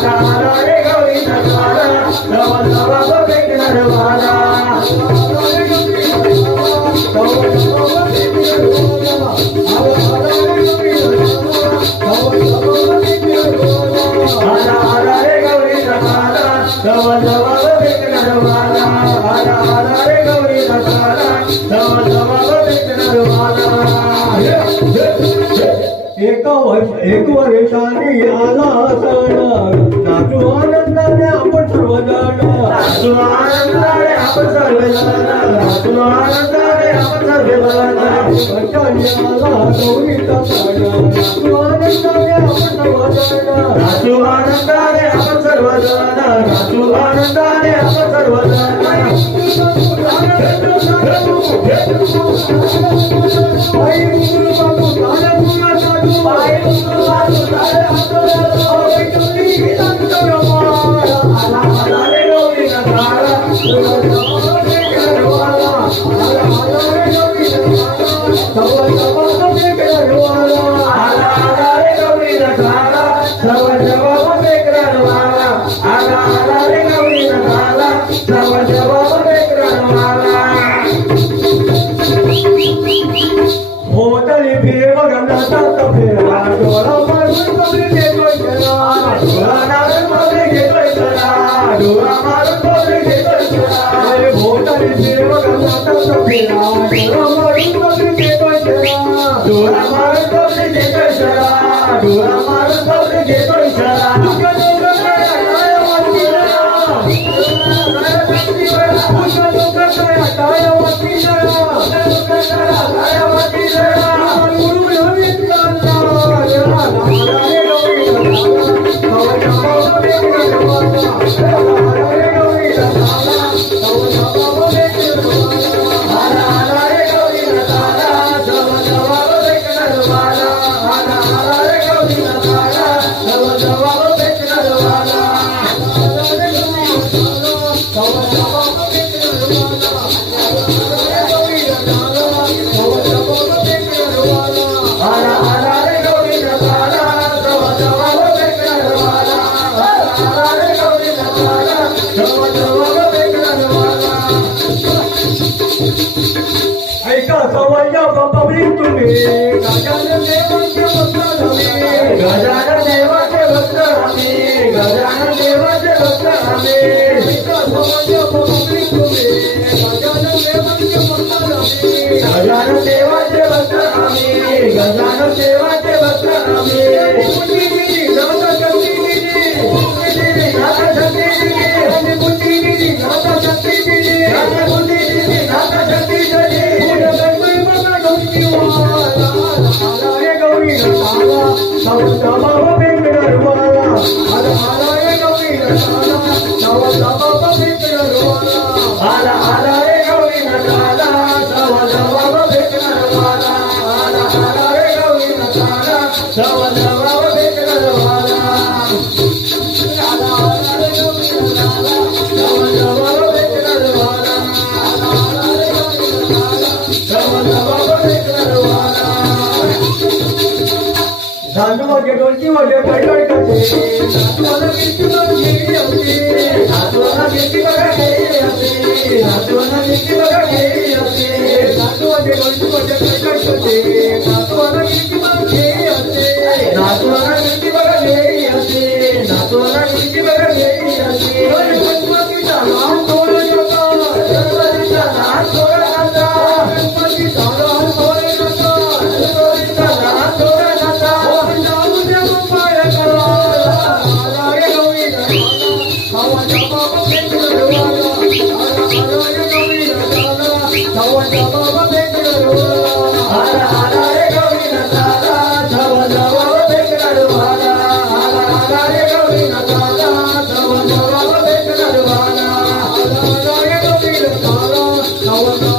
आला आला रे गौरी नटवाला नव नव बघे नरवाला आला आला रे गौरी नटवाला नव नव बघे नरवाला आला आला रे गौरी नटवाला नव नव बघे नरवाला एक वर्षाने आला सण नाचू आनंदाने आपण सर्वजण नाचू आनंदाने आपण सर्वजण नाचू आनंदाने आपण सर्वजण वर्षाने आला गौरीचा सण नाचू आनंदाने आपण सर्वजण नाचू आनंदाने आपण सर्वजण नाचू आनंदाने आपण सर्वजण होतली फिर गंगाचा फेरा डोळा मारून कबरी घेतोय चला डोळा मारून कबरी घेतोय चला डोळा मारून कबरी घेतोय चला होतली फिर गंगाचा फेरा डोळा मारून कबरी घेतोय चला डोळा मारून कबरी घेतोय चला डोळा मारून कबरी घेतोय चला गजानन देवाचे भक्त आम्ही गजानन देवाचे भक्त आम्ही गजानन देवाचे भक्त आम्ही गजानन देवाचे भक्त आम्ही धानवागे डोलची वागे कडकड करते नातवाला गिरती बघा गेली होती नातवाला गिरती बघा गेली होती नातवाला गिरती बघा गेली होती नातवागे डोलची वागे कडकड करते नातवाला गिरती बघा गेली होती नातवाला गिरती बघा गेली होती नातवाला गिरती बघा गेली होती गणपतीचा नाम तोडा जाता गणपतीचा नाम तोडा जाता गणपतीचा नाम तोडा जाता गणपतीचा नाम तोडा जाता I